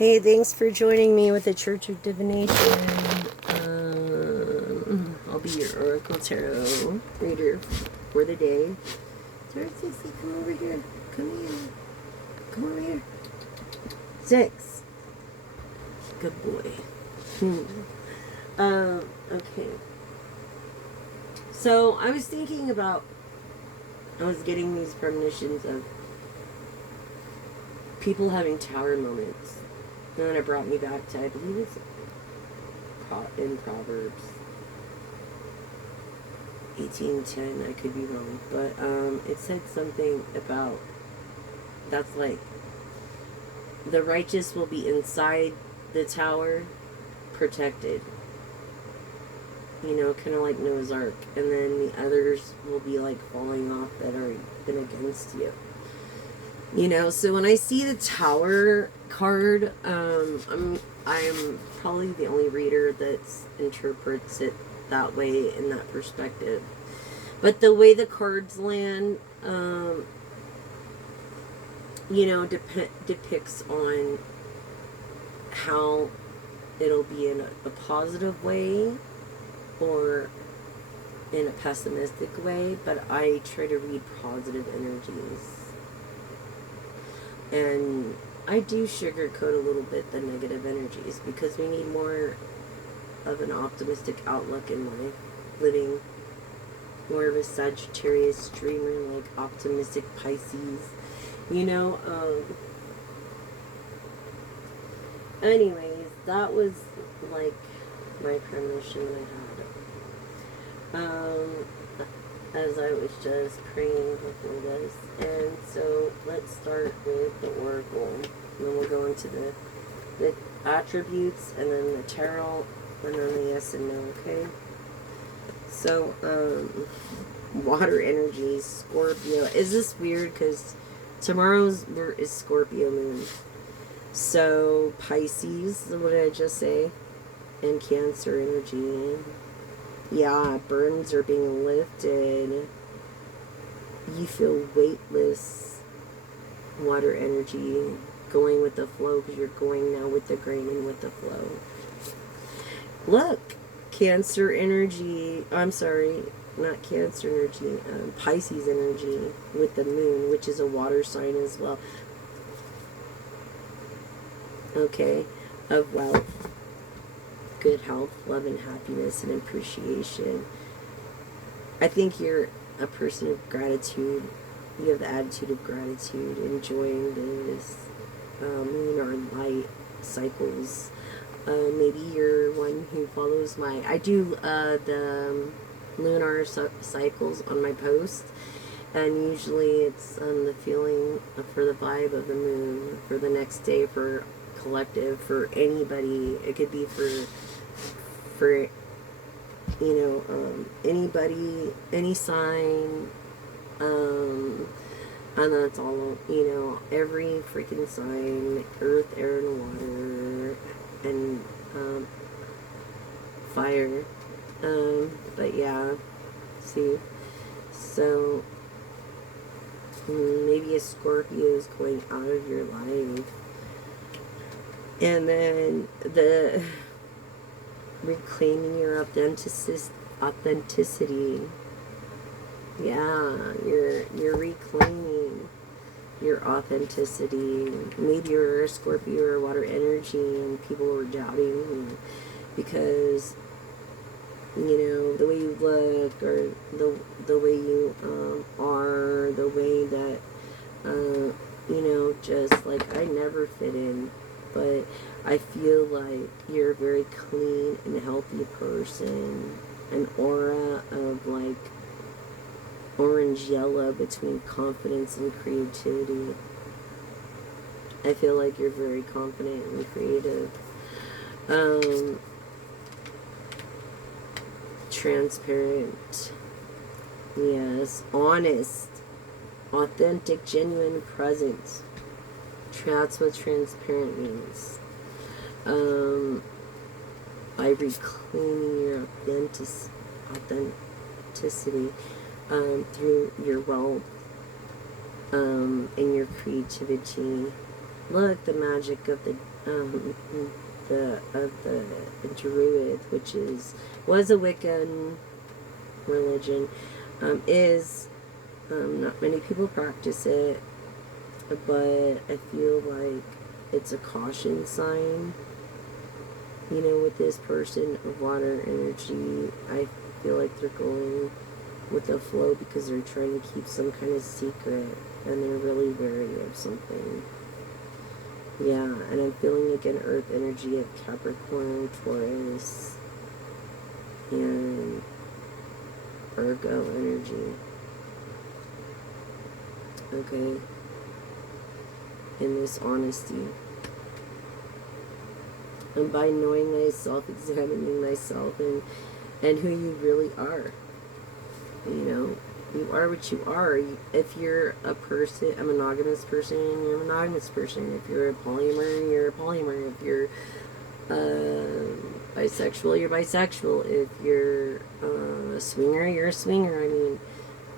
Hey, thanks for joining me with the Church of Divination. I'll be your Oracle Tarot reader for the day. Sarah, Sixty, come over here. Come here. Come over here. 6. Good boy. Okay. So I was thinking about, I was getting these premonitions of people having tower moments. And then it brought me back to, I believe it's in Proverbs 18:10. I could be wrong, but it said something about, that's like the righteous will be inside the tower, protected. You know, kind of like Noah's Ark, and then the others will be like falling off that are been against you. You know, so when I see the Tower card, I'm probably the only reader that interprets it that way, in that perspective. But the way the cards land, you know, depicts on how it'll be in a positive way or in a pessimistic way. But I try to read positive energies. And I do sugarcoat a little bit the negative energies because we need more of an optimistic outlook in life. Living more of a Sagittarius dreamer, like optimistic Pisces. You know, anyways, that was like my premonition that I had. As I was just praying before this. And so let's start with the Oracle. And then we'll go into the attributes, and then the tarot, and then the yes and no, okay? So, water energy, Scorpio. Is this weird? Because tomorrow's is Scorpio moon. So, Pisces, what did I just say? And Cancer energy. Yeah, burdens are being lifted. You feel weightless. Water energy, going with the flow, because you're going now with the grain and with the flow. Look, Cancer energy. I'm sorry, not Cancer energy. Pisces energy with the moon, which is a water sign as well. Okay, of wealth. Good health, love, and happiness, and appreciation. I think you're a person of gratitude. You have the attitude of gratitude, enjoying this lunar light cycles. Maybe you're one who follows I do the lunar cycles on my post, and usually it's the feeling for the vibe of the moon for the next day, for collective, for anybody. It could be for you know, anybody, any sign, and that's all, you know, every freaking sign, earth, air, and water, and fire. But yeah, see, so maybe a Scorpio is going out of your life. And then the reclaiming your authenticity. Yeah, you're reclaiming your authenticity. Maybe you're a Scorpio or water energy, and people are doubting you because, you know, the way you look, or the way you are, the way that you know, just like, I never fit in. But I feel like you're a very clean and healthy person. An aura of like orange yellow between confidence and creativity. I feel like you're very confident and creative. Transparent. Yes. Honest. Authentic, genuine presence. That's what transparent means. By reclaiming your authenticity through your wealth and your creativity. Look, the magic of the um, the Druid, which was a Wiccan religion, is not many people practice it, but I feel like it's a caution sign. You know, with this person of water energy, I feel like they're going with the flow because they're trying to keep some kind of secret and they're really wary of something. Yeah, and I'm feeling like an earth energy of Capricorn, Taurus, and Virgo energy. Okay. In this honesty. And by knowing thyself, examining thyself, and who you really are. You know, you are what you are. If you're a monogamous person, you're a monogamous person. If you're a polymer, you're a polymer. If you're bisexual, you're bisexual. If you're a swinger, you're a swinger. I mean,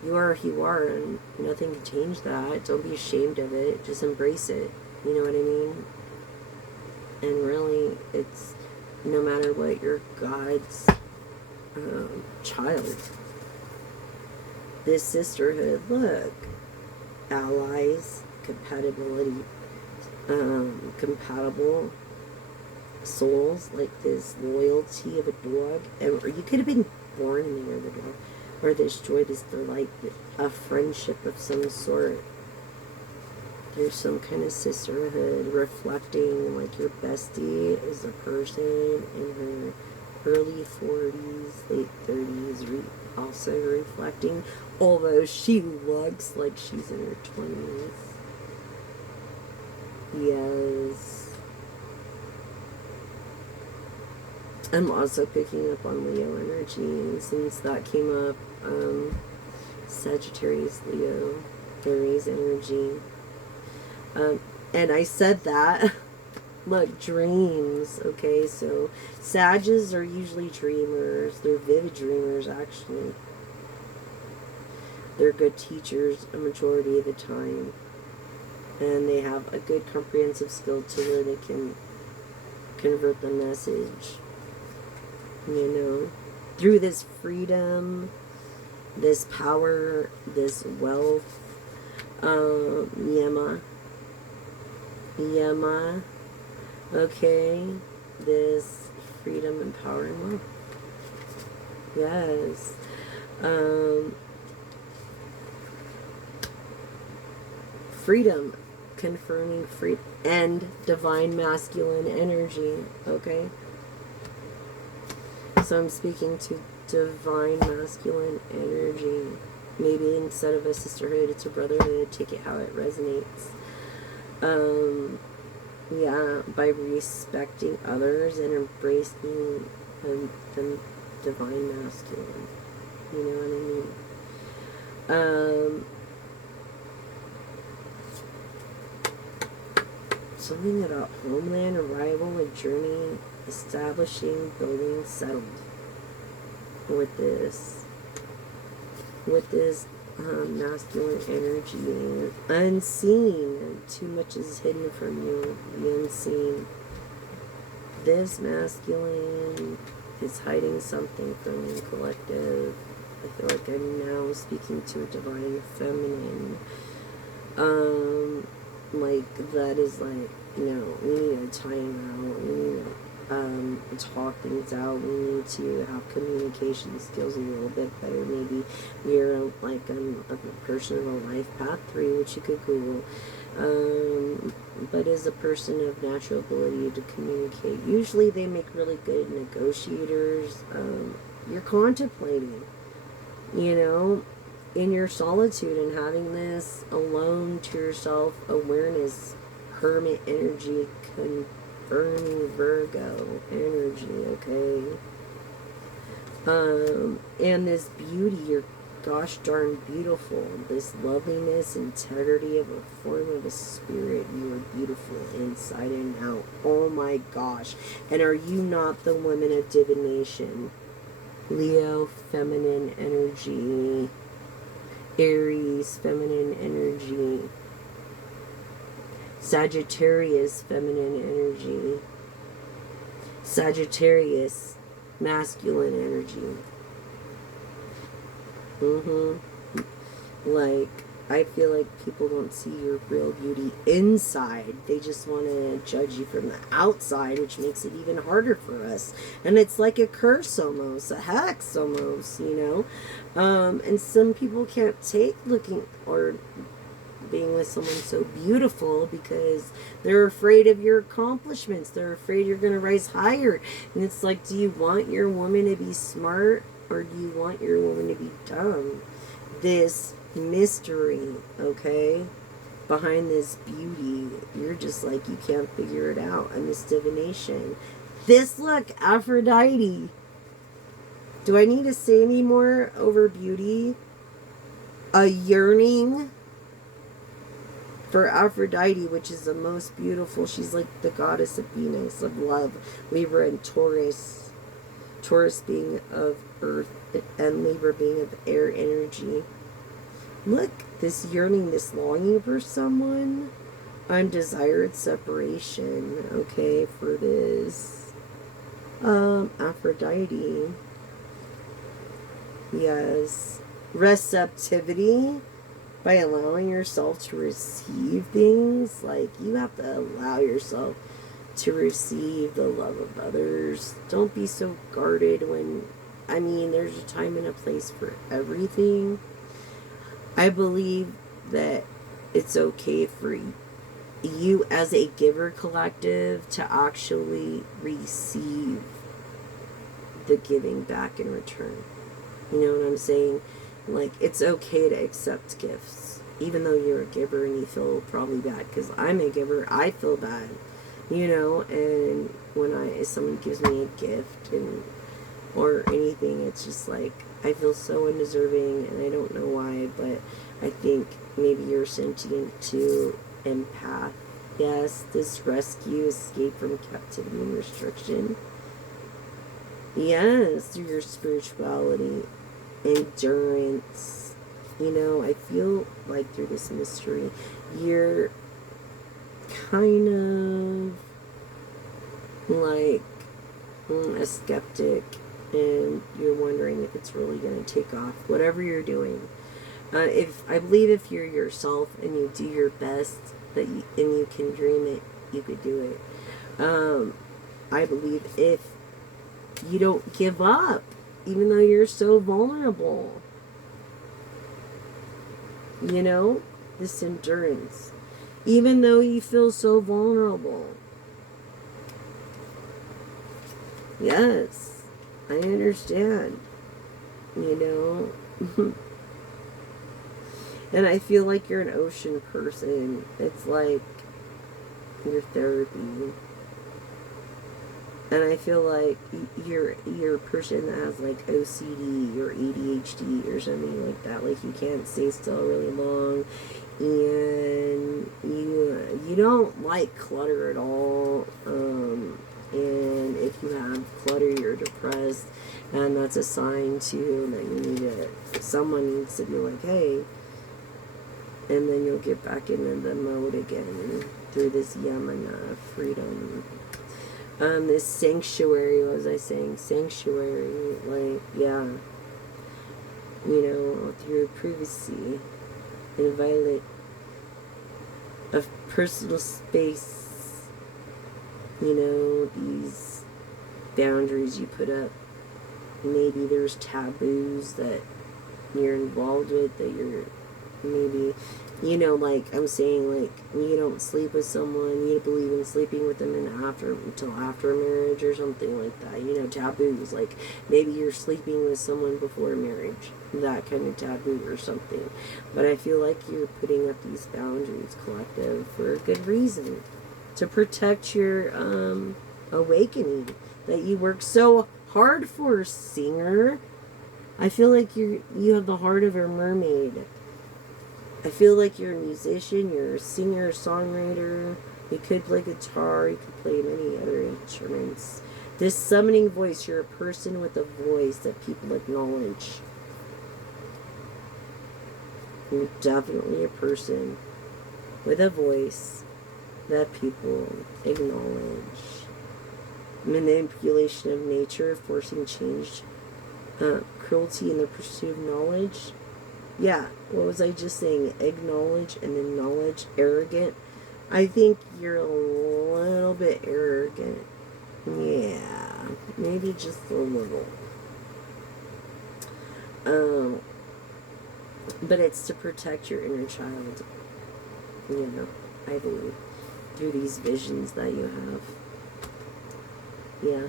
you are who you are, and nothing can change that. Don't be ashamed of it. Just embrace it. You know what I mean? And really, it's no matter what, you're God's child. This sisterhood, look, allies, compatibility, compatible souls, like this loyalty of a dog, or you could have been born in the year of the dog, or this joy, this delight, a friendship of some sort. There's some kind of sisterhood reflecting, like your bestie is a person in her early 40s, late 30s, also reflecting, although she looks like she's in her 20s. Yes. I'm also picking up on Leo energy, and since that came up, Sagittarius, Leo, Aries energy. And I said that. Look, dreams, okay? So, Sages are usually dreamers. They're vivid dreamers, actually. They're good teachers a majority of the time. And they have a good comprehensive skill to where they can convert the message. You know? Through this freedom, this power, this wealth. Yama. Okay, this freedom and power and love. Yes. Freedom, confirming freedom, and divine masculine energy. Okay. So I'm speaking to divine masculine energy. Maybe instead of a sisterhood, it's a brotherhood. Take it how it resonates. Yeah, by respecting others and embracing the divine masculine. You know what I mean? Something about homeland, arrival, a journey, establishing, building, settled. With this masculine energy, unseen. Too much is hidden from you. The unseen. This masculine is hiding something from the collective. I feel like I'm now speaking to a divine feminine. Like that is like, you know, we need to time out. We need to talk things out. We need to have communication skills a little bit better. Maybe you're like a person of a life path 3, which you could Google, but is a person of natural ability to communicate. Usually they make really good negotiators. You're contemplating, you know, in your solitude and having this alone to yourself awareness, hermit energy, confirming Virgo energy, okay? And this beauty, you're gosh darn beautiful. This loveliness, integrity of a form of a spirit. You are beautiful inside and out. Oh my gosh. And are you not the woman of divination? Leo, feminine energy. Aries, feminine energy. Sagittarius, feminine energy. Sagittarius, masculine energy. Like, I feel like people don't see your real beauty inside. They just want to judge you from the outside, which makes it even harder for us. And it's like a curse almost, a hex almost, you know. And some people can't take looking or being with someone so beautiful because they're afraid of your accomplishments. They're afraid you're going to rise higher. And it's like, do you want your woman to be smart or do you want your woman to be dumb? This mystery, okay, behind this beauty, you're just like, you can't figure it out. And this divination, this, look, Aphrodite. Do I need to say any more over beauty? A yearning for Aphrodite, which is the most beautiful. She's like the goddess of Venus, of love, Libra and Taurus. Taurus being of earth and Libra being of air energy. Look, this yearning, this longing for someone, undesired separation, okay, for this Aphrodite. Yes, receptivity, by allowing yourself to receive things. Like, you have to allow yourself to receive the love of others. Don't be so guarded when, I mean, there's a time and a place for everything. I believe that it's okay for you as a giver collective to actually receive the giving back in return. You know what I'm saying? Like, it's okay to accept gifts, even though you're a giver and you feel probably bad. Because I'm a giver, I feel bad, you know. And when if someone gives me a gift or anything, it's just like, I feel so undeserving, and I don't know why, but I think maybe you're sentient too, empath. Yes, this rescue, escape from captivity and restriction. Yes, through your spirituality, endurance. You know, I feel like through this mystery, you're kind of like a skeptic, and you're wondering if it's really going to take off, whatever you're doing. I believe if you're yourself and you do your best, and you can dream it, you could do it. I believe if you don't give up, even though you're so vulnerable, you know, this endurance, even though you feel so vulnerable. Yes, I understand, you know. And I feel like you're an ocean person. It's like your therapy. And I feel like you're a person that has like OCD or ADHD or something like that. Like, you can't stay still really long, and you don't like clutter at all. And if you have clutter, you're depressed, and that's a sign too that you need someone needs to be like, hey. And then you'll get back into the mode again through this Yamana freedom. This sanctuary, what was I saying? Sanctuary, like, yeah. You know, through privacy and violet of personal space. You know, these boundaries you put up. Maybe there's taboos that you're involved with, that you're maybe, you know, like I'm saying, like, you don't sleep with someone, you believe in sleeping with them until after marriage or something like that. You know, taboos, like maybe you're sleeping with someone before marriage, that kind of taboo or something. But I feel like you're putting up these boundaries, collective, for a good reason, to protect your awakening that you work so hard for, singer. I feel like you have the heart of a mermaid. I feel like you're a musician, you're a singer, songwriter. You could play guitar, you could play many other instruments. This summoning voice, you're a person with a voice that people acknowledge. You're definitely a person with a voice that people acknowledge manipulation of nature, forcing change, cruelty in the pursuit of knowledge. Yeah, what was I just saying? Acknowledge and acknowledge, arrogant. I think you're a little bit arrogant. Yeah, maybe just a little. But it's to protect your inner child, I believe, through these visions that you have. Yeah.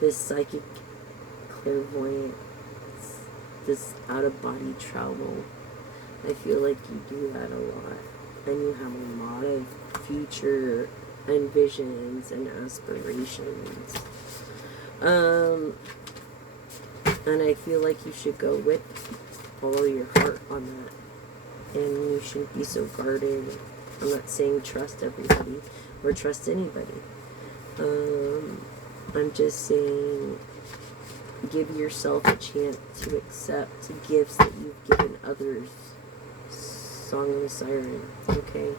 This psychic clairvoyance, this out-of-body travel. I feel like you do that a lot. And you have a lot of future and visions and aspirations. And I feel like you should go with, follow your heart on that. And you shouldn't be so guarded. I'm not saying trust everybody or trust anybody. I'm just saying give yourself a chance to accept the gifts that you've given others. Song of the Siren, okay?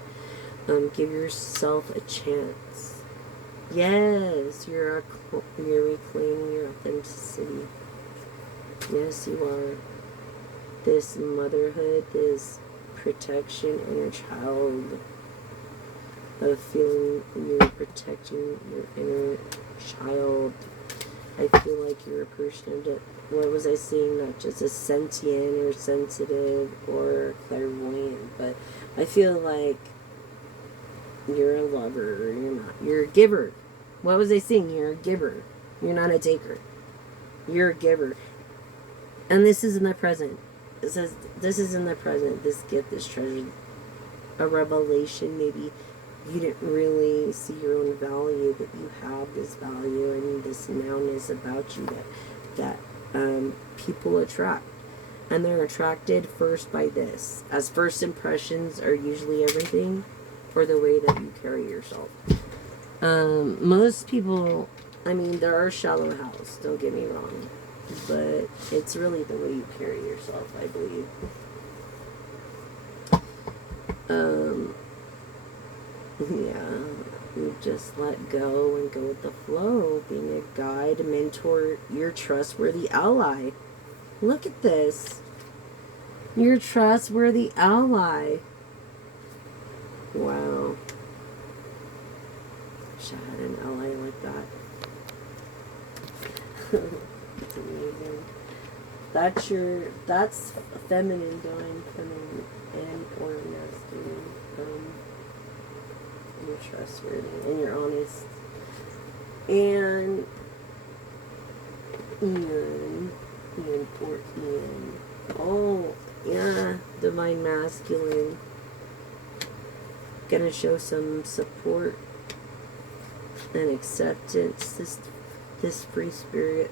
Give yourself a chance. Yes, you're reclaiming your authenticity. Yes, you are. This motherhood, this protection, inner child, of feeling you're protecting your inner child. I feel like you're a person of, what was I saying? Not just a sentient or sensitive or clairvoyant, but I feel like you're a lover. Or you're not. You're a giver. What was I saying? You're a giver. You're not a taker. You're a giver. And this is in the present. It says this is in the present. This gift, this treasure, a revelation. Maybe you didn't really see your own value, but you have this value and this nowness about you that people attract. And they're attracted first by this. As first impressions are usually everything, or the way that you carry yourself. Most people, there are shallow hows, don't get me wrong. But it's really the way you carry yourself, I believe. Yeah, you just let go and go with the flow. Being a guide, a mentor, your trustworthy ally. Look at this. Your trustworthy ally. Wow. Wish I had an ally like that. It's amazing. That's feminine, divine feminine, and or masculine. You're trustworthy and you're honest. And Ian, poor Ian. Oh, yeah, divine masculine. Gonna show some support and acceptance. This free spirit.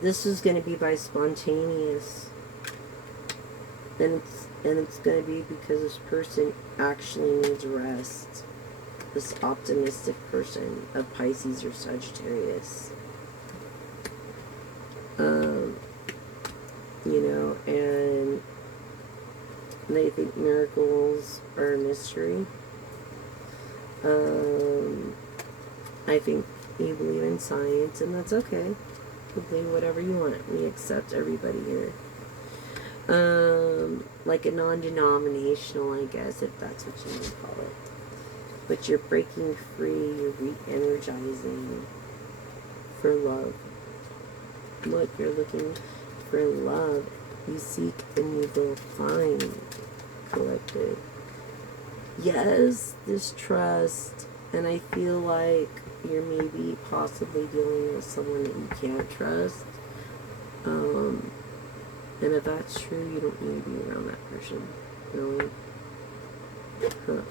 This is gonna be by spontaneous. And it's gonna be because this person actually needs rest. This optimistic person of Pisces or Sagittarius. And they think miracles are a mystery. I think you believe in science, and that's okay. You believe whatever you want. We accept everybody here. Like a non-denominational, I guess, if that's what you want to call it. But you're breaking free, you're re-energizing for love. Look, you're looking for love. You seek and you will find, collective. Yes, this trust, and I feel like you're maybe possibly dealing with someone that you can't trust. And if that's true, you don't need to be around that person. Really. Huh.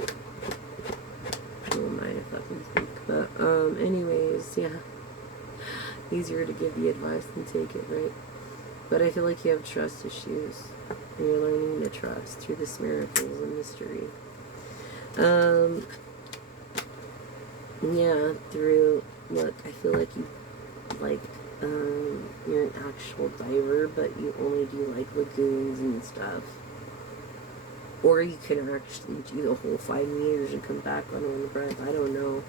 Who am I to fucking speak? But, anyways, yeah. Easier to give the advice than take it, right? But I feel like you have trust issues. And you're learning to trust through this miracles and mystery. Yeah, through, look, I feel like you, you're an actual diver, but you only do, lagoons and stuff. Or you can actually do the whole 5 meters and come back on one breath. I don't know.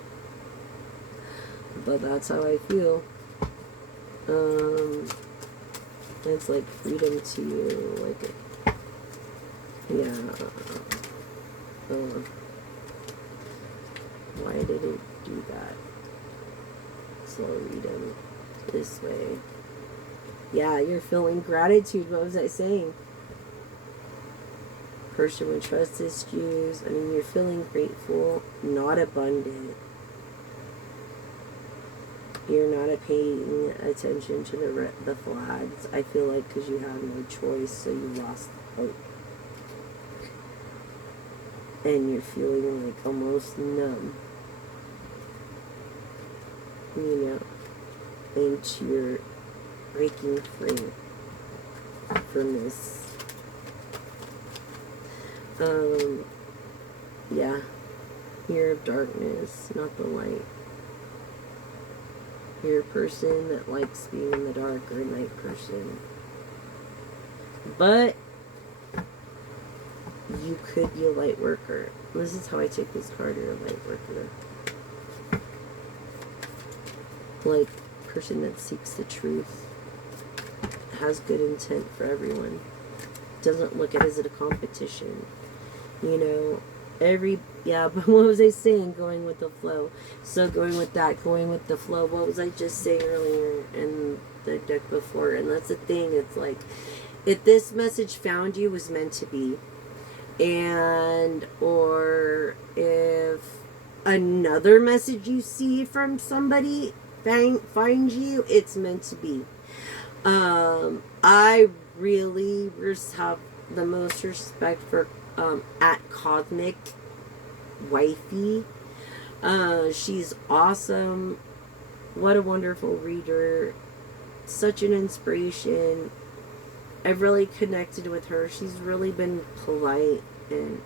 But that's how I feel. It's like freedom to you. Like, yeah. Why did it do that? Slow reading this way. Yeah, you're feeling gratitude. What was I saying? Person with trust issues. I mean, you're feeling grateful, not abundant. You're not paying attention to the flags. I feel like because you have no choice, so you lost hope. And you're feeling like almost numb. You know, and you're breaking free from this. Yeah, you're of darkness, not the light. You're a person that likes being in the dark, or a night person. But you could be a light worker. This is how I take this card. You're a light worker. Like, person that seeks the truth, has good intent for everyone, doesn't look at it as a competition. You know, but what was I saying? Going with the flow. So going with that, going with the flow. What was I just saying earlier in the deck before? And that's the thing. It's like, if this message found you, was meant to be. And, or if another message you see from somebody finds you, it's meant to be. I really have the most respect for at Cosmic Wifey. She's awesome. What a wonderful reader. Such an inspiration. I've really connected with her. She's really been polite and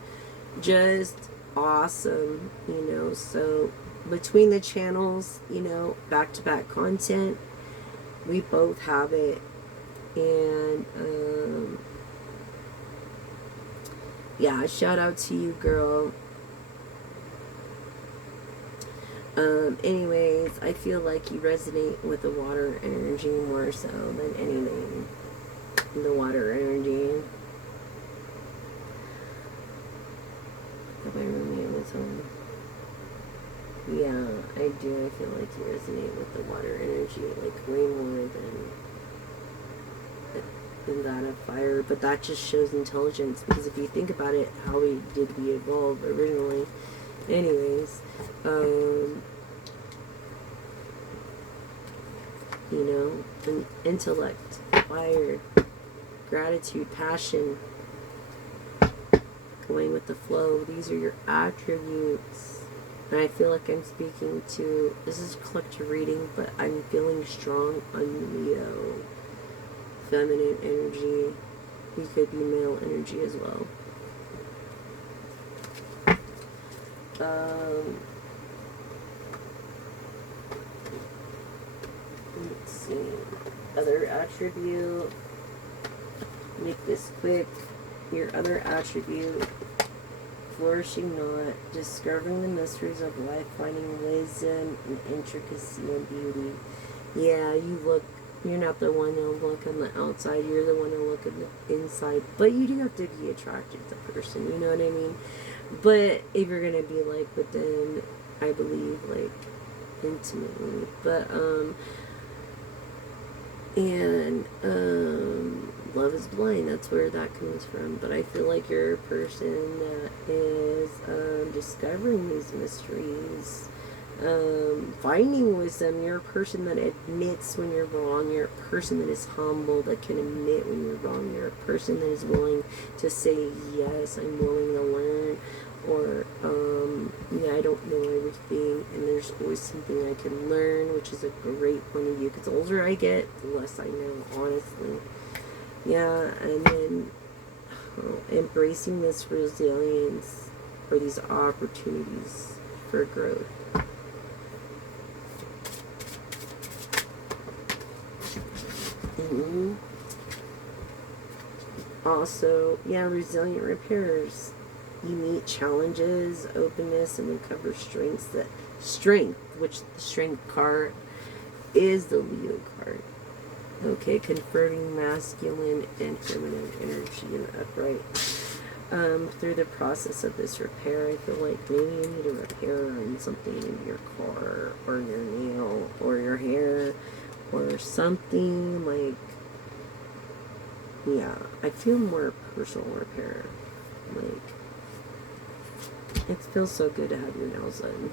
just awesome, you know. So between the channels, you know, back-to-back content, we both have it. And yeah, shout out to you, girl. Anyways, I feel like you resonate with the water energy more so than anything. The water energy. My roommate was home. Yeah, I do. I feel like you resonate with the water energy, like way more than that of fire. But that just shows intelligence, because if you think about it, how did we evolve originally? Anyways, you know, an intellect, fire, gratitude, passion, going with the flow. These are your attributes. And I feel like I'm speaking to, this is collective reading, but I'm feeling strong on Leo. Feminine energy. You could be male energy as well. Let's see. Other attribute. Make this quick. Your other attribute. Flourishing not. Discovering the mysteries of life. Finding wisdom and intricacy and beauty. Yeah, you're not the one to look on the outside. You're the one to look on the inside. But you do have to be attracted to the person. You know what I mean? But if you're going to be like within, I believe, like, intimately. But, love is blind. That's where that comes from. But I feel like you're a person that is discovering these mysteries, finding wisdom. You're a person that admits when you're wrong. You're a person that is humble, that can admit when you're wrong. You're a person that is willing to say, yes, I'm willing to learn. Or, yeah, I don't know everything, and there's always something I can learn, which is a great point of view. Because the older I get, the less I know, honestly. Yeah, and then embracing this resilience, or these opportunities for growth. Also, yeah, resilient repairs. You meet challenges, openness, and uncover strength, which the strength card is the Leo card. Okay, converting masculine and feminine energy in the upright. Through the process of this repair, I feel like maybe you need a repair on something in your car, or your nail, or your hair, or something like, yeah, I feel more personal repair. Like, it feels so good to have your nails done.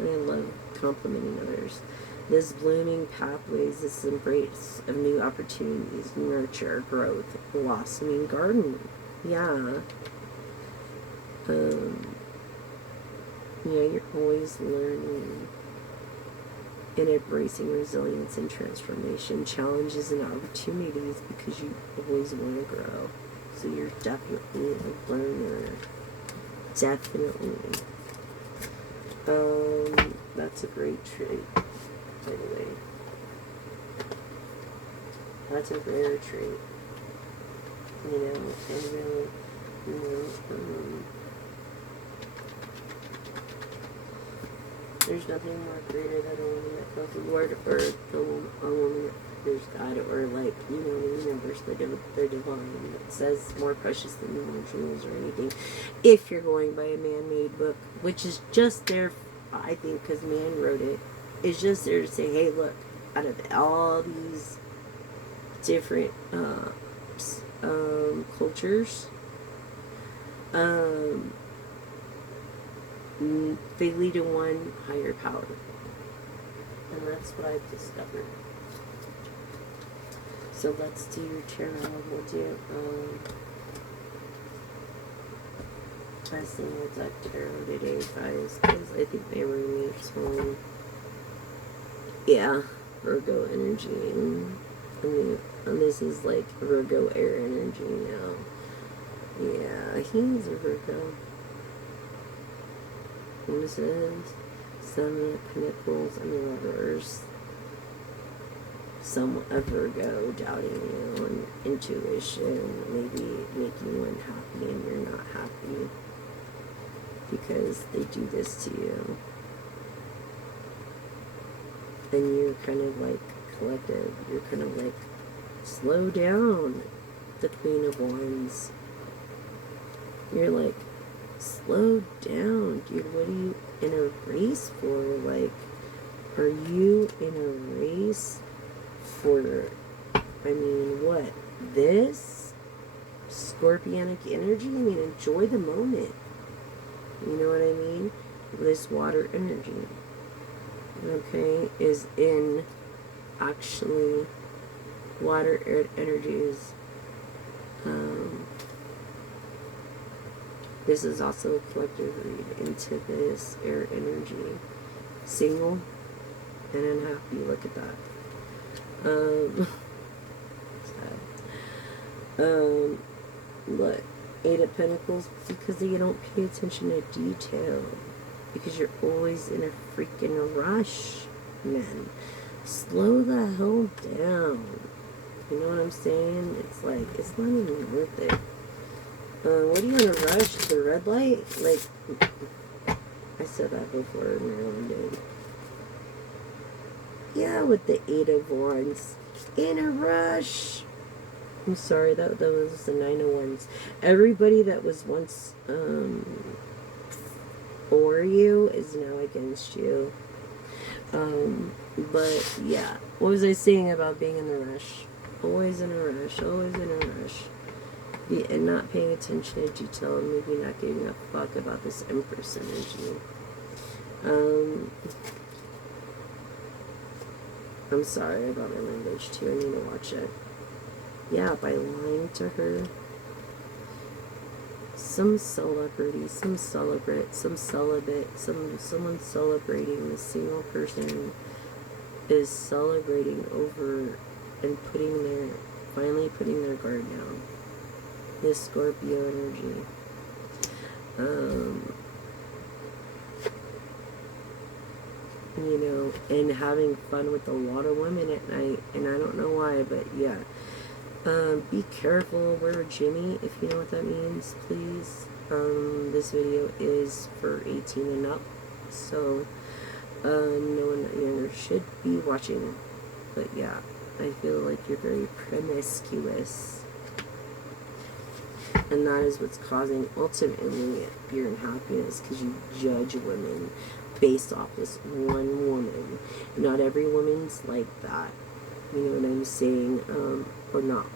And I love complimenting others. This blooming pathways, this embrace of new opportunities, nurture, growth, blossoming garden. Yeah. Yeah, you're always learning and embracing resilience and transformation, challenges and opportunities, because you always want to grow. So you're definitely a learner. Definitely. That's a great trait, by the way. That's a rare trait. You know, and really, there's nothing more greater than a woman that feels the Lord, or a woman that fears God, or like, you know, the universe, they're divine. It says more precious than more jewels or anything. If you're going by a man-made book, which is just there, I think, because man wrote it, it's just there to say, hey, look, out of all these different cultures, they lead to one higher power. And that's what I've discovered. So let's do your tarot. We'll do, I was seeing a deck tarot today, guys, because I think my roommate's home. Yeah, Virgo energy. And this is like Virgo air energy now. Yeah, he's a Virgo. And this is Seven of Pentacles and the Lovers. Some a Virgo doubting you and intuition, maybe making you unhappy and you're not happy because they do this to you. And you're kind of like collective. You're kind of like, slow down, the Queen of Wands. You're like, slow down, dude. What are you in a race for? Like, are you in a race for, I mean, what? This? Scorpionic energy? I mean, enjoy the moment. You know what I mean? This water energy, okay, is in, actually, water energies. This is also a collective read into this air energy. Single and unhappy. Look at that. Sad. What? Eight of Pentacles, because you don't pay attention to detail. Because you're always in a freaking rush, men. Slow the hell down. You know what I'm saying? It's like, it's not even worth it. What are you in a rush? The red light? Like, I said that before, Marilyn did. Yeah, with the Eight of Wands. In a rush. I'm sorry, that was the Nine of Wands. Everybody that was once for you is now against you. But yeah, what was I saying about being in the rush? Always in a rush, always in a rush. And not paying attention to detail, and maybe not giving a fuck about this Empress energy. I'm sorry about my language too, I need to watch it. Yeah, by lying to her. Some celebrity, some celebrate, some celibate, someone celebrating, the single person is celebrating over and finally putting their guard down. This Scorpio energy. You know, and having fun with a lot of women at night, and I don't know why, but yeah. Be careful. Wear a Jimmy, if you know what that means, please. This video is for 18 and up, so no one younger should be watching. But yeah, I feel like you're very promiscuous, and that is what's causing ultimately your unhappiness, because you judge women based off this one woman. Not every woman's like that, you know what I'm saying? Or not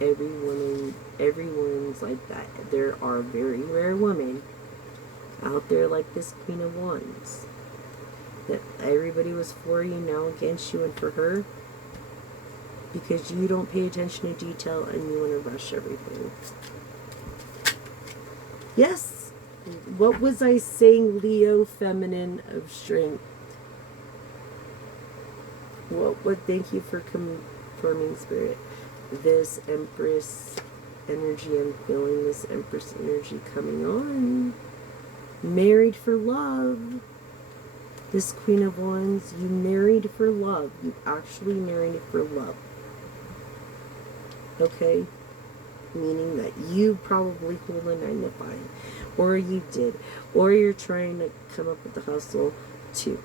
everyone's like that. There are very rare women out there like this Queen of Wands, that everybody was for you, now against you, and for her, because you don't pay attention to detail and you want to rush everything. Yes, what was I saying? Leo, feminine of strength. What thank you for confirming, Spirit. This Empress energy, I'm feeling this Empress energy coming on. Married for love. This Queen of Wands, you married for love. You actually married for love. Okay? Meaning that you probably hold a 9 to 5. Or you did. Or you're trying to come up with the hustle too.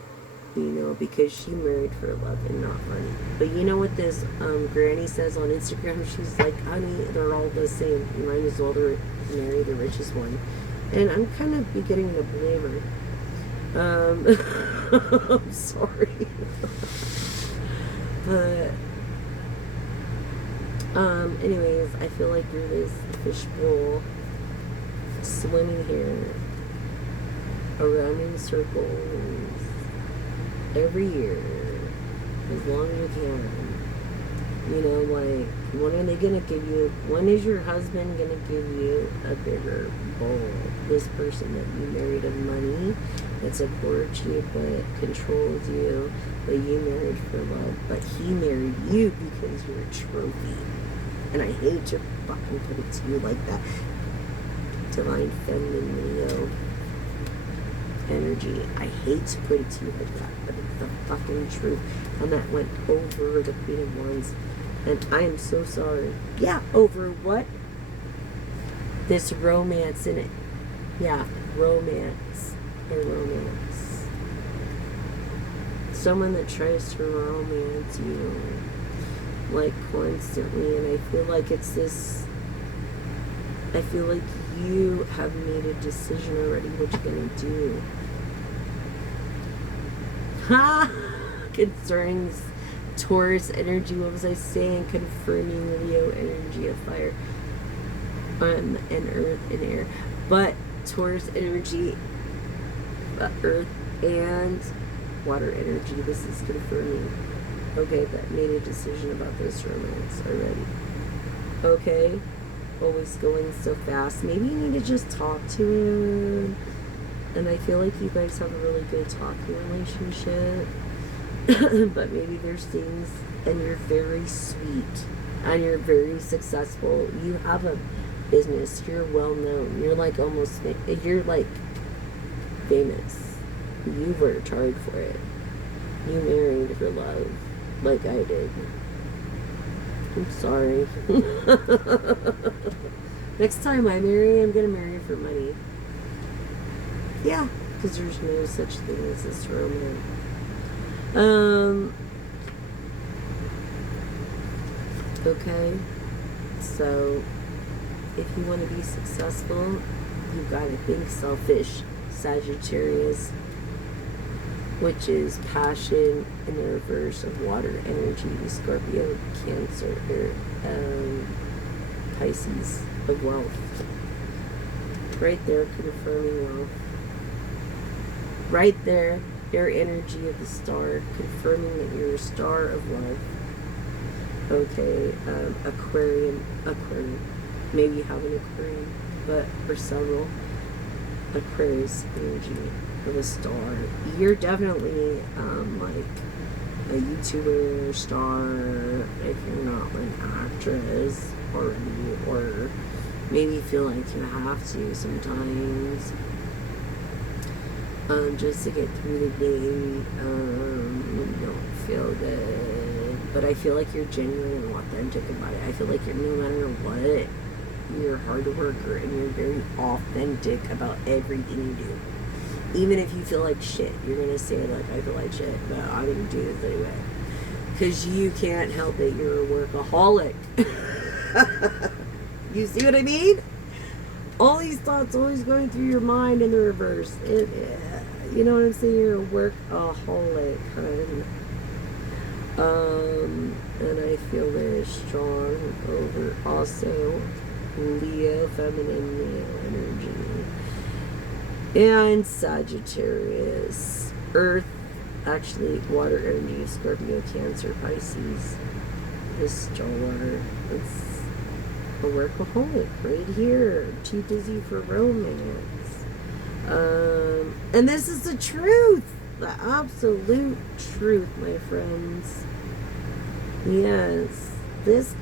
You know, because she married for love and not money. But you know what this granny says on Instagram? She's like, honey, they're all the same. You might as well marry the richest one. And I'm kind of beginning to believe her. I'm sorry. But anyways, I feel like you're this fishbowl swimming here around in circles every year, as long as you can. You know, like, when are they gonna give you, when is your husband gonna give you a bigger bowl? This person that you married of money, that supports you, but controls you, that you married for love, but he married you because you're a trophy. And I hate to fucking put it to you like that. Divine Feminine Leo energy. I hate to put it to you like that, but it's the fucking truth. And that went over the Queen of Wands. And I am so sorry. Yeah, over what? This romance in it. Yeah, romance. A romance. Someone that tries to romance you, like, constantly. And I feel like it's this, I feel like you have made a decision already what you're gonna do. Ha! Concerning Taurus energy, what was I saying? Confirming Leo energy of fire and earth and air. But Taurus energy, earth and water energy, this is confirming. Okay, that made a decision about this romance already. Okay? Always going so fast. Maybe you need to just talk to him. And I feel like you guys have a really good talking relationship. But maybe there's things, and you're very sweet, and you're very successful. You have a business. You're well known. You're like almost, you're like famous. You worked hard for it. You married for love, like I did. I'm sorry. Next time I marry, I'm gonna marry for money. Yeah, because there's no such thing as this romance. Okay, so if you want to be successful, you gotta think selfish. Sagittarius, which is passion in the reverse of water energy. Scorpio, Cancer, Pisces of wealth. Right there, confirming wealth. Right there, air energy of the star, confirming that you're a star of wealth. Okay, Aquarium. Maybe you have an Aquarium, but for several. Aquarius energy of a star. You're definitely like a YouTuber star if you're not an actress already, or maybe you feel like you have to sometimes just to get through the day. You don't feel good, but I feel like you're genuine and authentic about it. I feel like you're, no matter what, you're a hard worker and you're very authentic about everything you do. Even if you feel like shit, you're gonna say like, I feel like shit, but I'm gonna do this anyway. Because you can't help it, you're a workaholic. You see what I mean? All these thoughts always going through your mind in the reverse. You know what I'm saying? You're a workaholic, hun. And I feel very strong over also Leo, feminine male energy. And Sagittarius, Earth, actually water energy, Scorpio, Cancer, Pisces. This Jawwater, it's a workaholic right here. Too busy for romance. And this is the truth. The absolute truth, my friends. Yes. This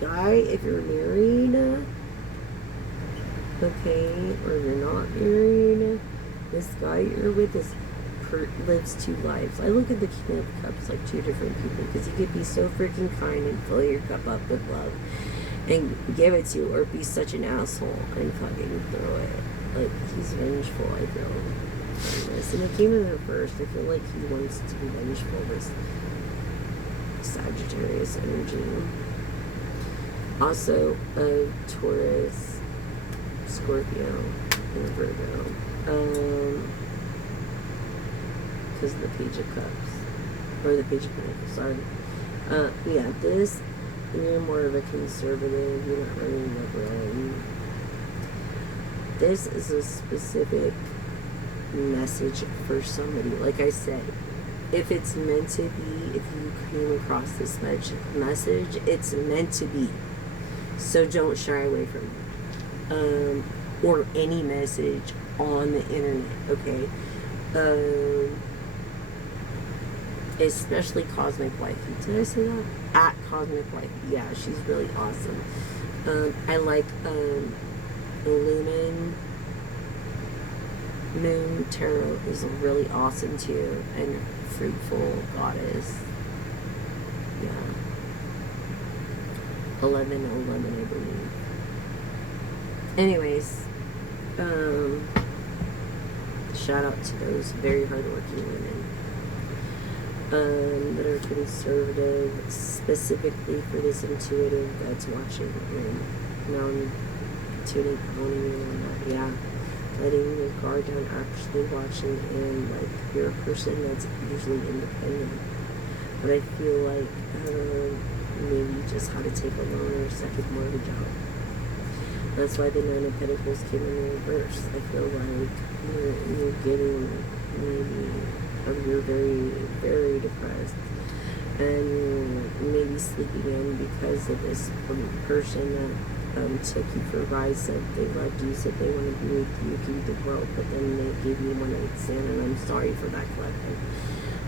guy, if you're married, okay, or you're not married, this guy you're with lives two lives. I look at the King of Cups like two different people, because he could be so freaking kind and fill your cup up with love and give it to you, or be such an asshole and fucking throw it. Like, he's vengeful, I feel. And it came in reverse. I feel like he wants to be vengeful with Sagittarius energy. Also, Taurus, Scorpio, and Virgo. Because of the Page of Cups. Or the Page of Pentacles, sorry. Yeah, you're more of a conservative. You're not really liberal. This is a specific message for somebody. Like I said, if it's meant to be, if you came across this message, it's meant to be. So don't shy away from it. Or any message on the internet, okay? Especially Cosmic Wifey. Did I say that? At Cosmic Wifey. Yeah, she's really awesome. I like Lumen Moon Tarot is really awesome too, and Fruitful Goddess. Yeah. 1111, I believe. Anyways, shout out to those very hardworking women that are conservative, specifically for this intuitive that's watching. And now I'm tuning, honing in on that. Yeah. Letting your guard down, actually watching, and like you're a person that's usually independent, but I feel like maybe you just had to take a loan or a second mortgage out. That's why the Nine of Pentacles came in reverse. I feel like you're getting maybe, or you're very, very depressed, and you're maybe sleeping in because of this person that took you for a ride, said they loved you, said they wanted to be with you, give you the world, but then they gave you one night stand, and I'm sorry for that, collective.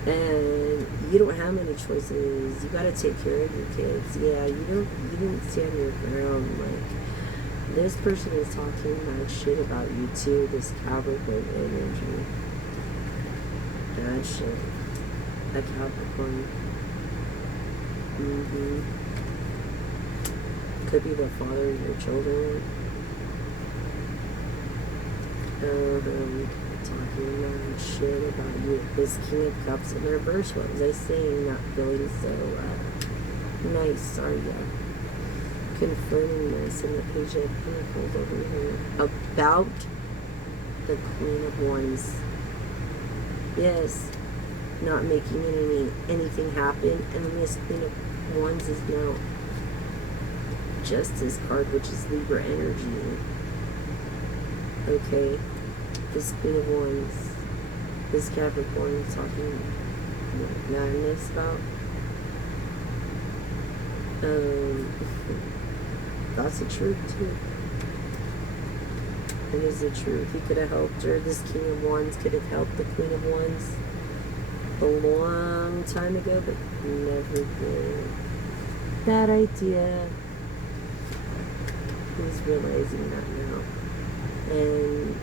And you don't have many choices. You gotta take care of your kids. Yeah, you didn't stand your ground. Like, this person is talking mad shit about you too. This Capricorn energy. Bad shit. A Capricorn. Could be the father of your children. Talking mad shit about you. This King of Cups in reverse. What was I saying? Not feeling so nice, are ya? Confirming this in the Page of Pentacles over here. About the Queen of Wands. Yes. Not making anything happen. And this Queen of Wands is now Justice card, which is Libra energy. Okay. This Queen of Wands. This Capricorn is talking madness about. That's the truth too. It is the truth. He could have helped her. This King of Wands could have helped the Queen of Wands a long time ago, but never did. Bad idea. He's realizing that now. And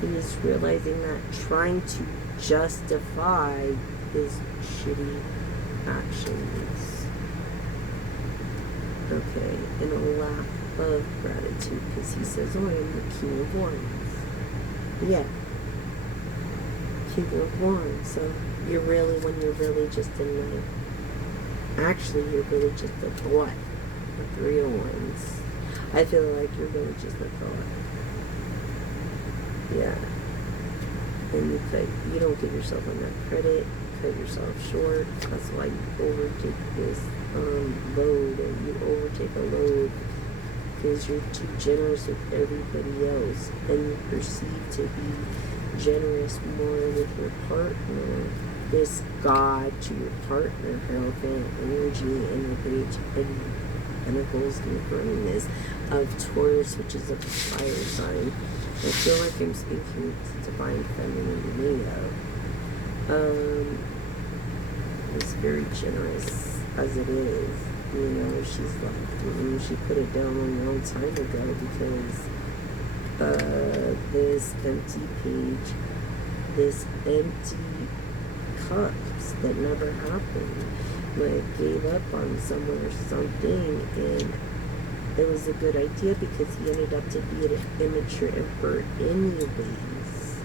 he's realizing that, trying to justify his shitty actions. Okay, and a lack of gratitude because he says, oh, I am the King of Wands. Yeah, King of Wands. So you're really, when you're really just in like, actually you're really just a thought. The Three of Wands. I feel like you're really just a thought. Yeah. And you don't give yourself enough credit, cut yourself short. That's why you overtake this load, or you overtake a load because you're too generous with everybody else, and you perceive to be generous more with your partner. This God to your partner, Hierophant energy, and the Page and Pentacles confirming this of Taurus, which is a fire sign. I feel like I'm speaking to Divine Feminine Leo. It's very generous as it is. You know, she's like, she put it down a long time ago because this empty page, this empty cups that never happened, like gave up on someone or something, and it was a good idea because he ended up to be an immature emperor anyways,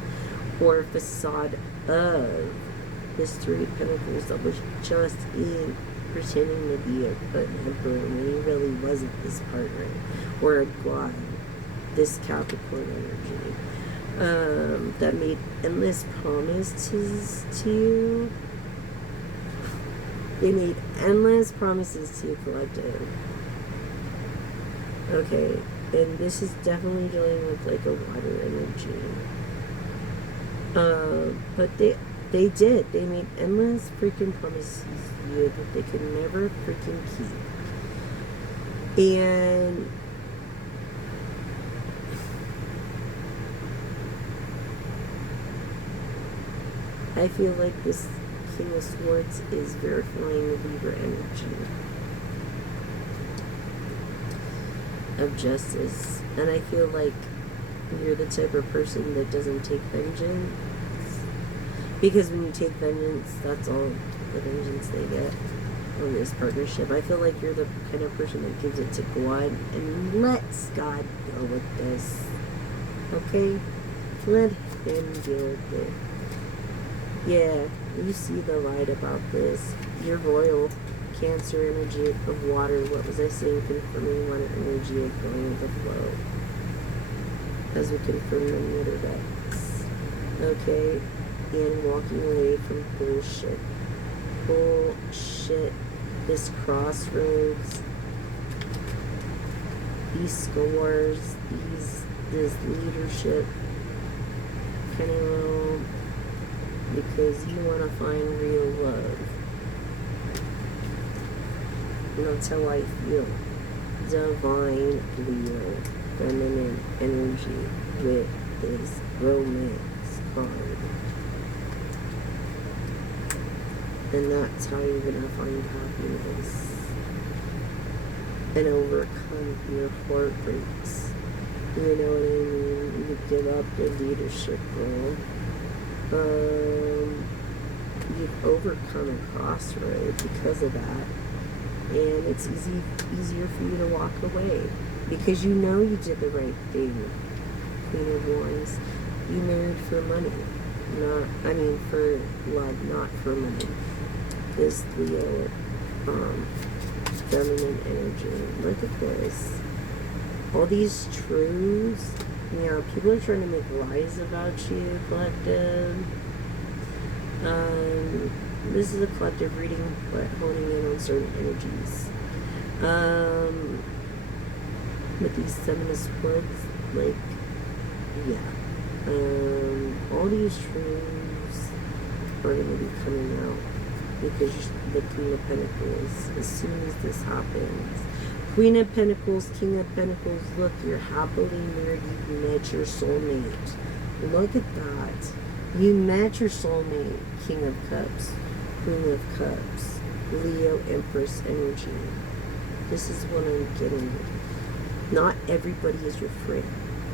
or a facade of this Three of Pentacles that was just in pretending to be an emperor when he really wasn't this partner, or a god, this Capricorn energy, that made endless promises to you. They made endless promises to you, collective. Okay, and this is definitely dealing with like a water energy. But they did. They made endless freaking promises to you that they could never freaking keep. And I feel like this King of Swords is verifying the Libra energy of justice. And I feel like you're the type of person that doesn't take vengeance, because when you take vengeance, that's all the vengeance they get on this partnership. I feel like you're the kind of person that gives it to God and lets God deal with this. Okay? Let him deal with it. Yeah, you see the light about this. You're royal. Cancer energy of water. What was I saying? Confirming water energy of going with the flow. As we confirm the middle decks. Okay? And walking away from bullshit. Bullshit. This crossroads. These scores. This leadership. Kind of, because you want to find real love. And that's how I feel. Divine Leo, feminine energy with this romance card. And that's how you're going to find happiness and overcome your heartbreaks. You know what I mean? You give up your leadership role. You've overcome a crossroad because of that. And it's easier for you to walk away because you know you did the right thing. Queen of Wands, you married for money, for love, not for money. This Leo, feminine energy. Look at this. All these truths. People are trying to make lies about you, collective. This is a collective reading, but honing in on certain energies. With these Seven of Swords, like, yeah. All these truths are going to be coming out because the Queen of Pentacles, as soon as this happens. Queen of Pentacles, King of Pentacles, look, you're happily married, you've met your soulmate. Look at that. You met your soulmate, King of Cups, Queen of Cups, Leo, Empress energy. This is what I'm getting. Not everybody is your friend,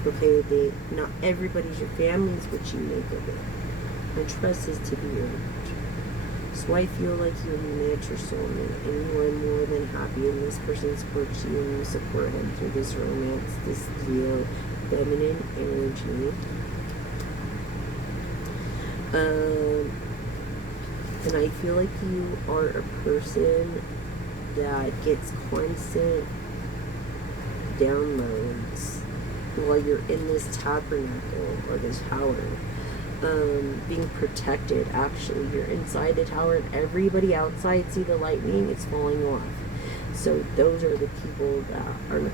okay? Not everybody's your family is what you make of it. My trust is to be earned. So I feel like you met your soulmate and you are more than happy, and this person supports you and you support him through this romance, this Leo feminine energy. And I feel like you are a person that gets constant downloads while you're in this tabernacle or this tower. Being protected. Actually, you're inside the tower and everybody outside see the lightning, it's falling off. So those are the people that are,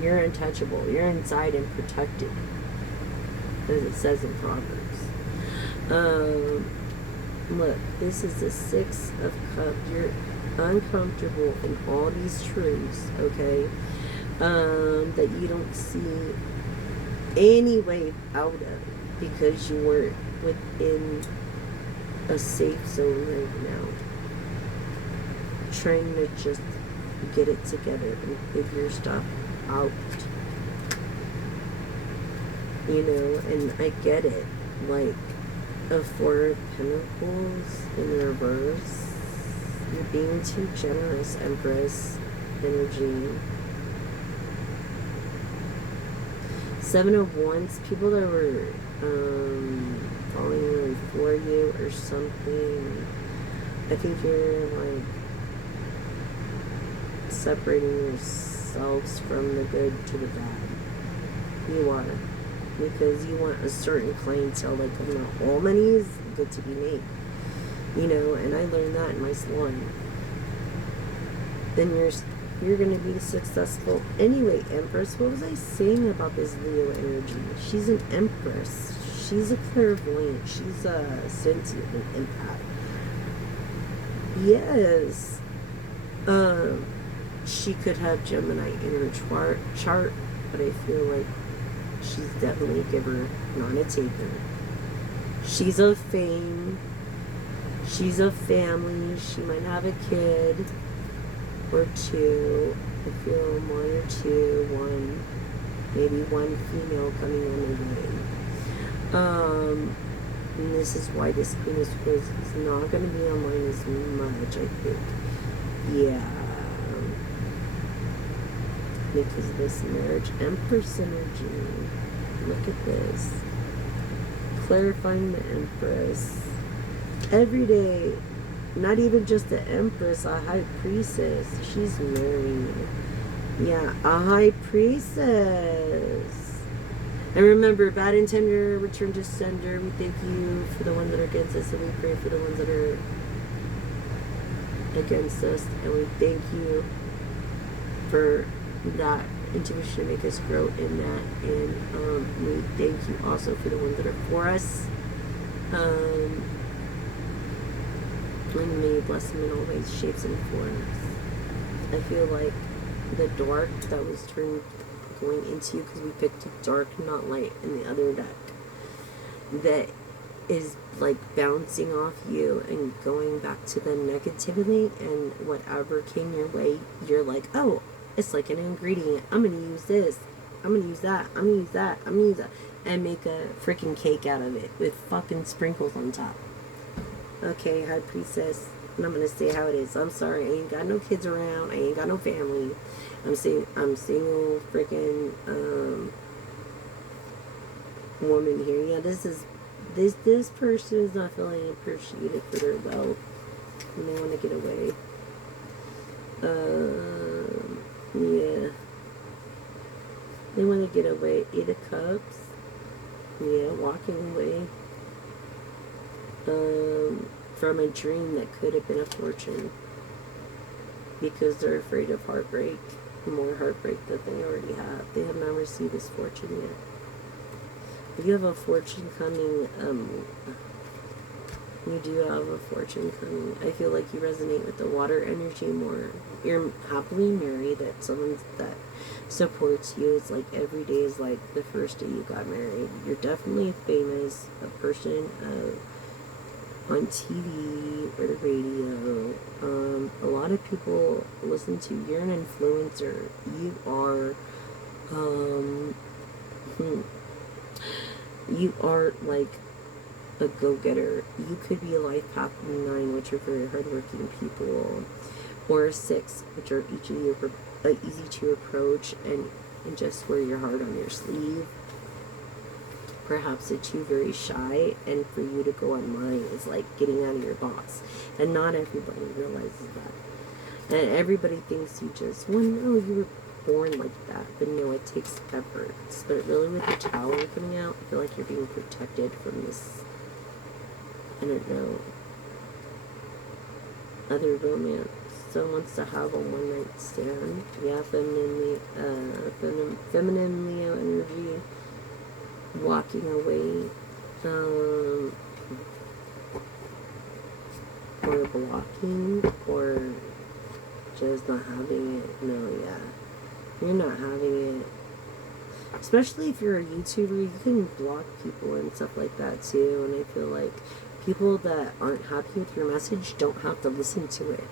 you're untouchable, you're inside and protected, as it says in Proverbs. Look, this is the Six of Cups. You're uncomfortable in all these truths, okay, that you don't see any way out of, because you were within a safe zone right now, trying to just get it together and figure stuff out, you know. And I get it, like a Four of Pentacles in reverse, you're being too generous, Empress energy. Seven of Wands, people that were falling really for you or something. I think you're like separating yourselves from the good to the bad. You are. Because you want a certain clientele, like, not all money is good to be made. You know, and I learned that in my salon. Then you're going to be successful. Anyway, Empress, what was I saying about this Leo energy? She's an Empress. She's a clairvoyant. She's a sentient empath. Yes. She could have Gemini in her chart, but I feel like she's definitely a giver, not a taker. She's of fame. She's of family. She might have a kid or two. I feel one or two, maybe one female coming on the way. And this is why this Queen of Swords is not going to be online as much, I think. Yeah. Because of this marriage, Empress energy. Look at this. Clarifying the Empress. Every day. Not even just the Empress, a High Priestess. She's married. Yeah, a High Priestess. And remember, bad intender, return to sender. We thank you for the ones that are against us, and we pray for the ones that are against us. And we thank you for that intuition to make us grow in that. And we thank you also for the ones that are for us. And may you bless them in all ways, shapes, and forms. I feel like the dark that was turned going into you, because we picked dark, not light, in the other deck, that is like bouncing off you and going back to the negativity, and whatever came your way, you're like, oh, it's like an ingredient. I'm going to use this. I'm going to use that. I'm going to use that. I'm going to use that. And make a freaking cake out of it with fucking sprinkles on top. Okay, High Priestess, and I'm gonna say how it is. I'm sorry, I ain't got no kids around. I ain't got no family. I'm single, freaking woman here. Yeah, this person is not feeling appreciated for their wealth, and they want to get away. Yeah, they want to get away. 8 of Cups. Yeah, walking away. From a dream that could have been a fortune, because they're afraid of heartbreak, more heartbreak that they already have. They have not received this fortune yet. If you have a fortune coming, you do have a fortune coming. I feel like you resonate with the water energy more. You're happily married, that someone that supports you. It's like every day is like the first day you got married. You're definitely famous, a person on TV or the radio. A lot of people listen to you. You're an influencer. You are you are like a go-getter. You could be a life path 9, which are very hardworking people, or a 6, which are each of you easy to approach and just wear your heart on your sleeve. Perhaps a 2, very shy, and for you to go online is like getting out of your box. And not everybody realizes that. And everybody thinks you just, well, no, you were born like that. But no, it takes efforts. But really with the Tower coming out, I feel like you're being protected from this, I don't know, other romance. Someone wants to have a one-night stand. Yeah, feminine Leo energy. Walking away. Or blocking. Or just not having it. No, yeah. You're not having it. Especially if you're a YouTuber, you can block people and stuff like that too. And I feel like people that aren't happy with your message don't have to listen to it.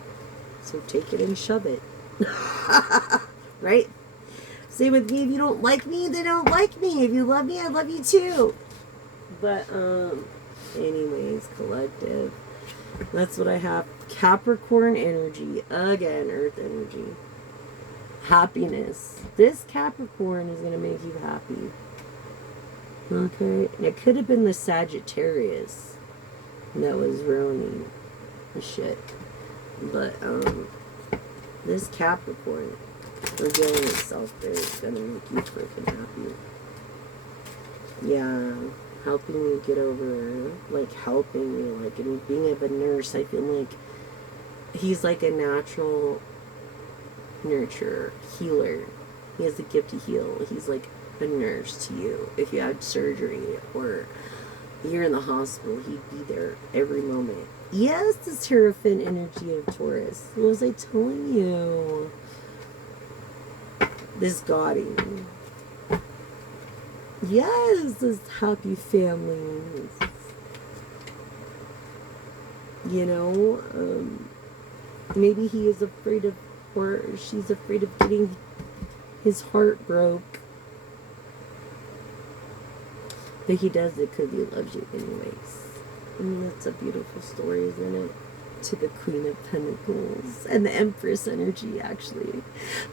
So take it and shove it. Right? Same with me. If you don't like me, they don't like me. If you love me, I love you too. But, anyways, collective. That's what I have. Capricorn energy. Again, earth energy. Happiness. This Capricorn is going to make you happy. Okay? And it could have been the Sagittarius that was ruining the shit. But, this Capricorn revealing itself there is gonna make you freaking happy. Yeah, helping you get over, like, helping you, like, and being a nurse, I feel like he's like a natural nurturer, healer. He has the gift to heal. He's like a nurse to you. If you had surgery or you're in the hospital, he'd be there every moment. Yes, this Hierophant energy of Taurus. What was I telling you? This Gaudi. Yes, this happy families. You know, maybe he is afraid of, or she's afraid of getting his heart broke. But he does it because he loves you anyways. And that's a beautiful story, isn't it? To the Queen of Pentacles and the Empress energy, actually.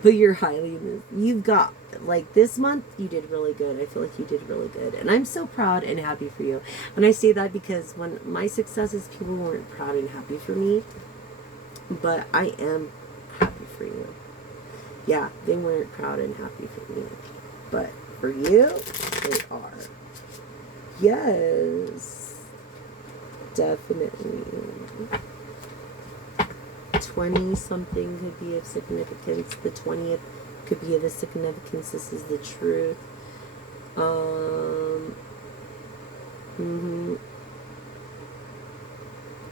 But you're highly in this. You've got, like, this month, you did really good. I feel like you did really good. And I'm so proud and happy for you. And I say that because when my successes, people weren't proud and happy for me. But I am happy for you. Yeah, they weren't proud and happy for me. But for you, they are. Yes. Definitely. 20 something could be of significance. The 20th could be of a significance. This is the truth.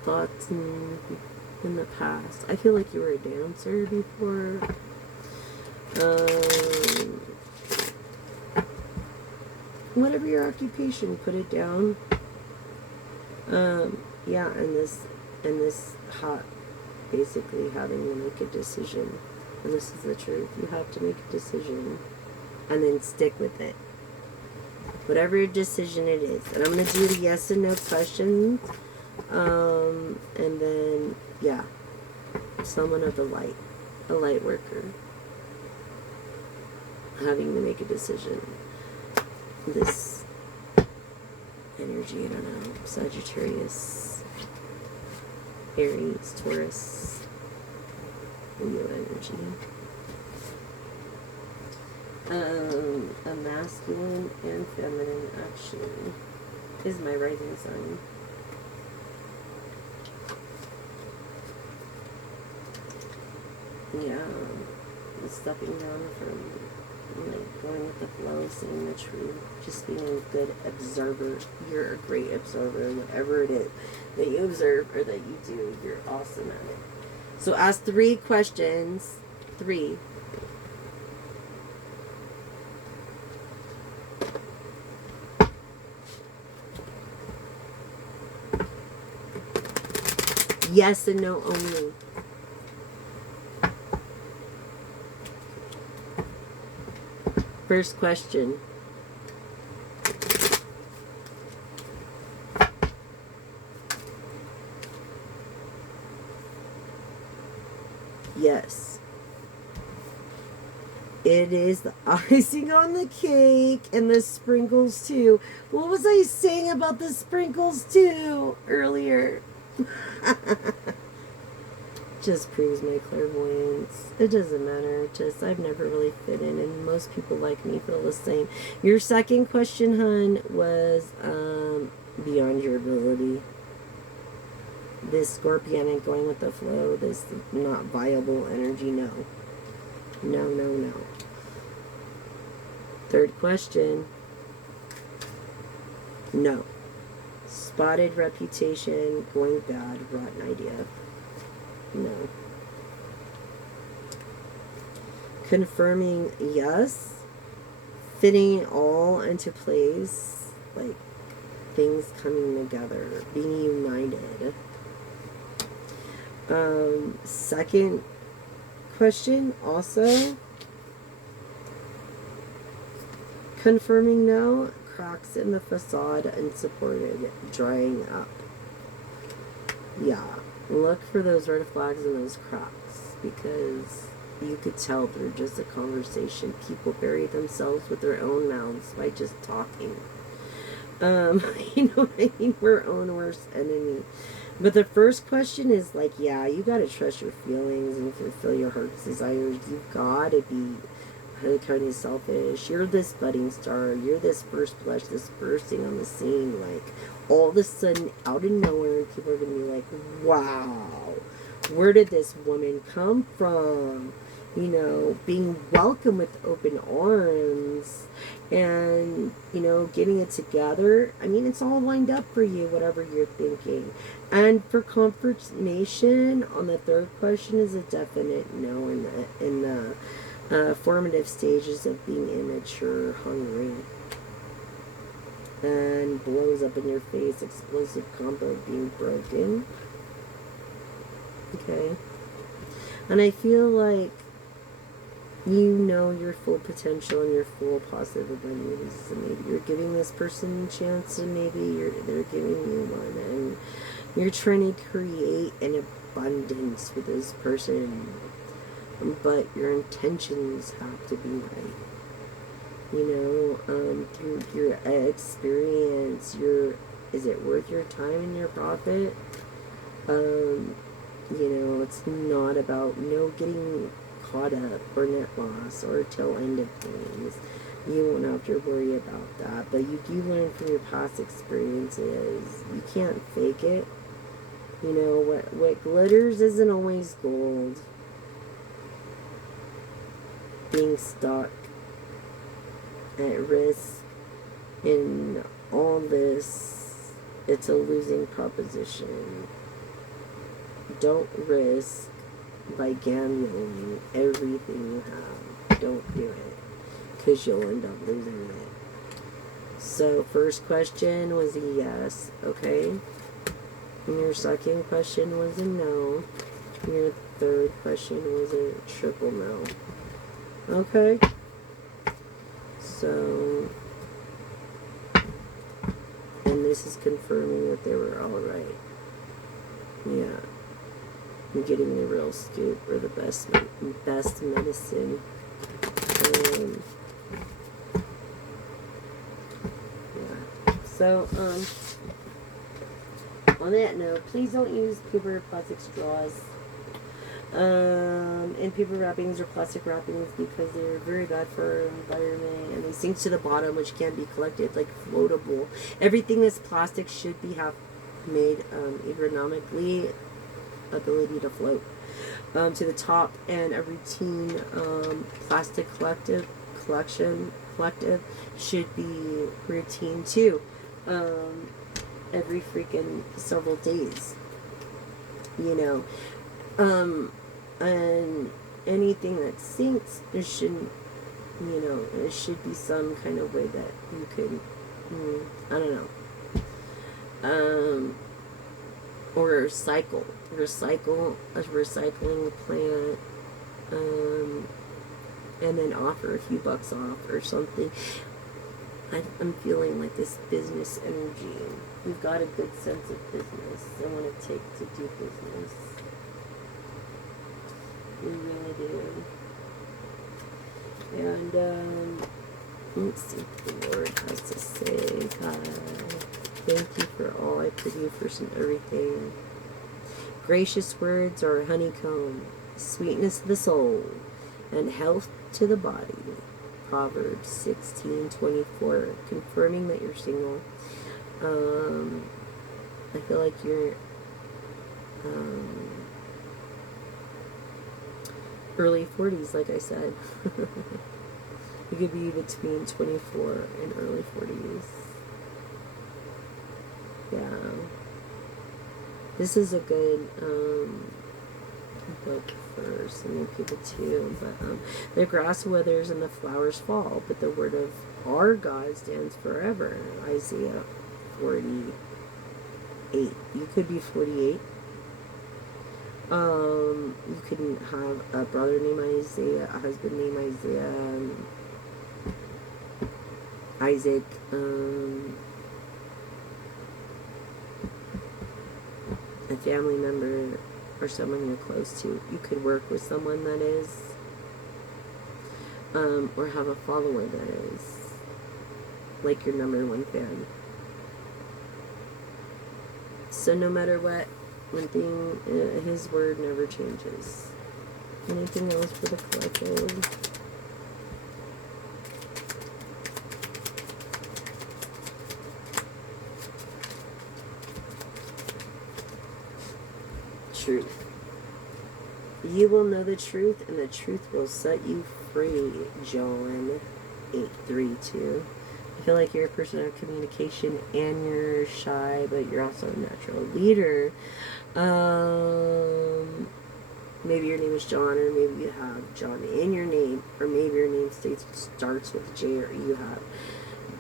Thoughts in the past. I feel like you were a dancer before. Whatever your occupation, put it down. Yeah, and this hot, basically having to make a decision. And this is the truth. You have to make a decision and then stick with it. Whatever your decision it is. And I'm going to do the yes and no questions. And then, yeah. Someone of the light. A light worker. Having to make a decision. This energy, I don't know. Sagittarius. Aries, Taurus, Leo energy. A masculine and feminine actually is my rising sign. Yeah, stepping down from, like, going with the flow, seeing the truth, just being a good observer. You're a great observer, whatever it is that you observe or that you do, you're awesome at it. So ask 3 questions. 3. Yes and no only. First question. Yes. It is the icing on the cake and the sprinkles too. What was I saying about the sprinkles too earlier? Just proves my clairvoyance. It doesn't matter. Just I've never really fit in, and most people like me feel the same. Your second question, hun, was beyond your ability. This scorpionic going with the flow, this not viable energy, no. No, no, no. Third question. No. Spotted reputation, going bad, rotten idea. No. Confirming yes. Fitting all into place. Like things coming together. Being united. Second question also. Confirming no, cracks in the facade unsupported, drying up. Yeah, look for those red flags and those cracks, because you could tell through just a conversation. People bury themselves with their own mouths by just talking. You know what I mean? We're our own worst enemy. But the first question is like, yeah, you gotta trust your feelings and fulfill your heart's desires. You gotta be kind of selfish. You're this budding star. You're this first blush, this bursting on the scene. Like, all of a sudden, out of nowhere, people are going to be like, wow, where did this woman come from? You know, being welcomed with open arms and, you know, getting it together. I mean, it's all lined up for you, whatever you're thinking. And for confirmation on the third question is a definite no in the formative stages of being immature, hungry, and blows up in your face, explosive combo being broken. Okay. And I feel like you know your full potential and your full positive abundance, and maybe you're giving this person a chance, and maybe they're giving you one, and you're trying to create an abundance with this person. But your intentions have to be right. You know, through your experience, is it worth your time and your profit? You know, it's not about no getting caught up or net loss or tail end of things. You won't have to worry about that. But you do learn from your past experiences. You can't fake it. You know, what glitters isn't always gold. Being stuck at risk in all this, it's a losing proposition. Don't risk by gambling everything you have. Don't do it, because you'll end up losing it. So first question was a yes, okay? And your second question was a no. And your third question was a triple no. Okay, so, and this is confirming that they were all right. Yeah, I'm getting the real scoop, or the best medicine. Yeah. So, on that note, please don't use paper or plastic straws. And paper wrappings or plastic wrappings, because they're very bad for our environment, and they sink to the bottom, which can be collected, like floatable. Everything that's plastic should be made ergonomically ability to float to the top, and a routine plastic collective should be routine too, every freaking several days, you know. And anything that sinks, there shouldn't, you know, it should be some kind of way that you could, I don't know, or recycle a recycling plant, and then offer a few bucks off or something. I'm feeling like this business energy. We've got a good sense of business and what it takes to do business. We really do. And, let's see what the Lord has to say. God, thank you for all I put you first in everything. Gracious words are a honeycomb, sweetness to the soul, and health to the body. Proverbs 16:24, confirming that you're single. I feel like you're early 40s, like I said. You could be between 24 and early 40s. Yeah. This is a good book for so many people too. But the grass withers and the flowers fall, but the word of our God stands forever. Isaiah 48. You could be 48. You couldn't have a brother named Isaiah, a husband named Isaiah, Isaac, a family member or someone you're close to. You could work with someone that is, or have a follower that is like your #1 fan. So no matter what, one thing, his word never changes. Anything else for the collective? Truth. You will know the truth, and the truth will set you free. John 8:32. I feel like you're a person of communication and you're shy, but you're also a natural leader. Maybe your name is John, or maybe you have John in your name, or maybe your name starts with J, or you have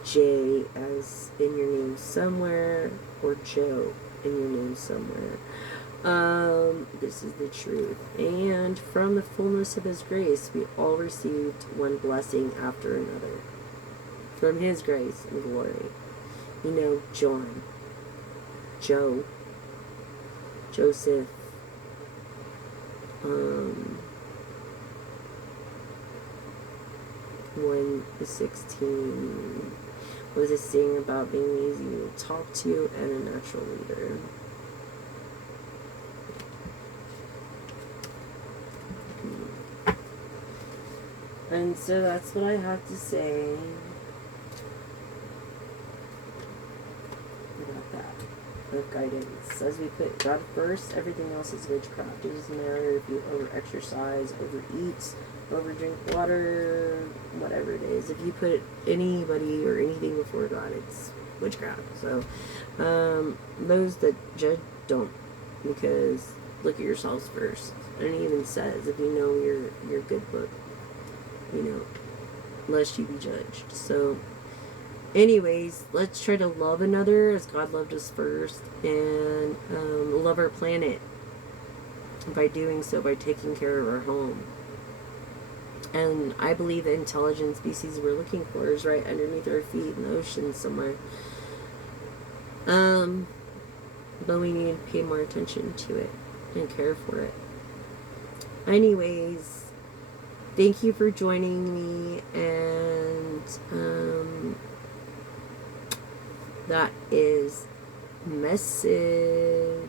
J as in your name somewhere, or Joe in your name somewhere. This is the truth. And from the fullness of his grace, we all received one blessing after another. From his grace and glory. You know, John, Joe, Joseph, 1:16 was a saying about being easy to talk to and a natural leader. And so that's what I have to say about that. Of guidance. As we put God first, everything else is witchcraft. It doesn't matter if you over-exercise, overeat, over-drink water, whatever it is. If you put anybody or anything before God, it's witchcraft. So, those that judge don't, because look at yourselves first. And it even says, if you know your good book, you know, lest you be judged. So, anyways, let's try to love another as God loved us first, and love our planet by doing so, by taking care of our home. And I believe the intelligent species we're looking for is right underneath our feet in the ocean somewhere. But we need to pay more attention to it and care for it. Anyways, thank you for joining me, and that is message.